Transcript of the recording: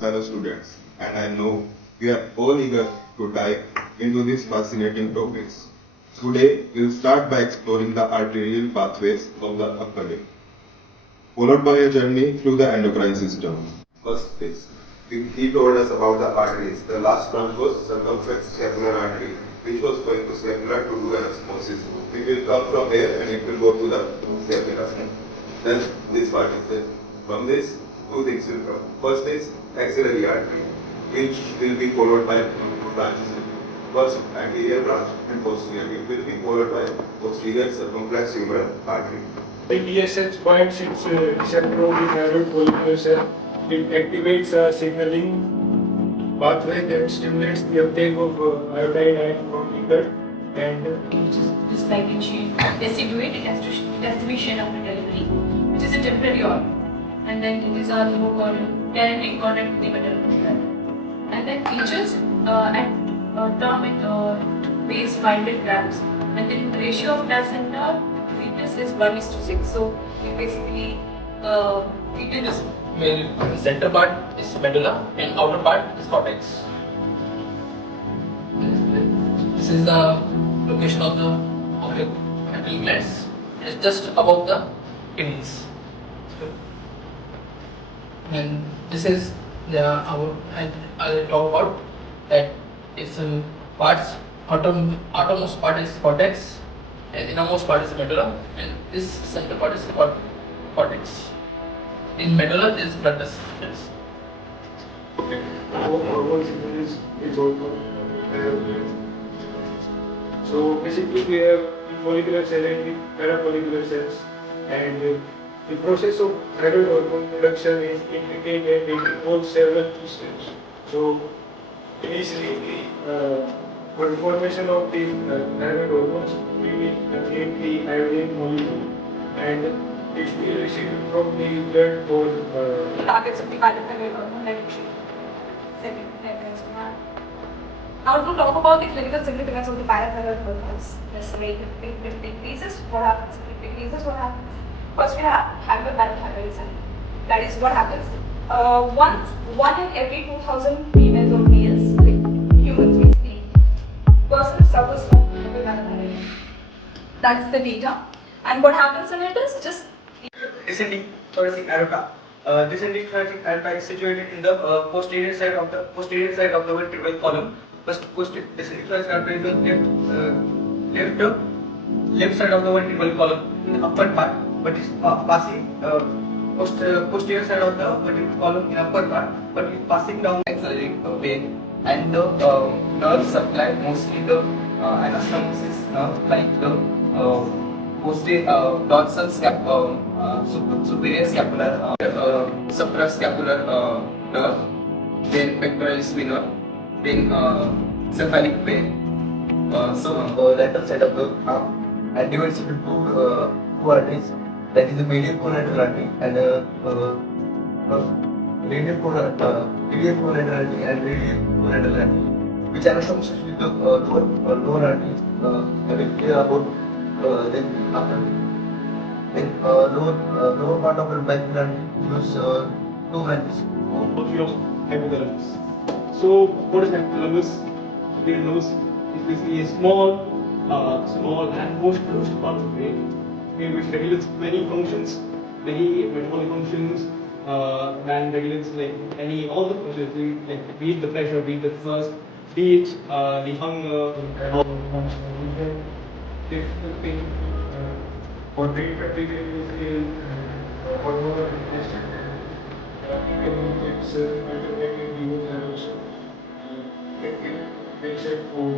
fellow students, and I know we are all eager to dive into this fascinating topic. Today, we'll start by exploring the arterial pathways of the upper limb, followed by a journey through the endocrine system. First phase. He told us about the arteries. The last one was circumflex scapular artery, which was going to scapula to do an osmosis. We will come from here and it will go to the scapula. Then this part is there. From this, two things will come. First is axillary artery, which will be followed by two branches. First anterior branch and posterior. It will be followed by posterior circumflex humeral artery. The TSH binds its receptor on the thyroid follicular cell. It activates a signaling pathway that stimulates the uptake of iodine ion from the gut, and just like in she assiduate, it has to be shed after delivery, which is a temporary organ. And then it is our parenting contact with the maternal. And then features at term it base binded grams, and then the ratio of placenta fetus is 1:6. So it basically it is center part is medulla and outer part is cortex. This is the location of the adrenal glands. It's just above the kidneys. And this is the I'll talk about that. It's parts. Outermost part is cortex, and innermost part is medulla, and this center part is cortex. In medulla, there is blood vessels. hormone signal is also there. So basically, we have the follicular cell and the parafollicular cells, and the process of thyroid hormone production is intricate and it involves several key steps. So initially, for the formation of the thyroid hormones, we will create the iodine molecule, and it will be received from the blood for targets of the thyroid hormone like now to talk about the clinical significance of the parathyroid hormones. Yes, right. It decreases. What happens? It decreases. What happens? First, we have hyperparathyroidism. That is what happens. One in every 2,000 females or males, like humans basically, person suffers from hyperparathyroidism. That's the data. And what happens in it is just descending thoracic aorta. Descending thoracic aorta is situated in the posterior side of the vertebral column. Descending thoracic aorta is the left side of the vertebral column in the upper part, but is passing posterior side of the vertebral column in upper part, but is passing down accelerating vein, and the nerve supply, mostly the anastomosis nerve, like the posterior dorsal superior scapular, suprascapular nerve, then pectoralis venor, then cephalic vein. Lateral side of the arm, and divides into two arteries. That is the medial collateral artery and radial collateral artery and radial collateral artery, which anastomosis with the lower artery. I will clear about then after. Then lower part of the back artery use two branches. of hypothalamus. So what is hypothalamus? The hypothalamus is basically a small and most closed part of the brain, which regulates many functions, many metabolic functions, and regulates like all the functions, like be it the pressure, be it the thirst, be it the hunger, and all the functions. For brain practical hormonal intestinal, it's alternating the also. It makes it for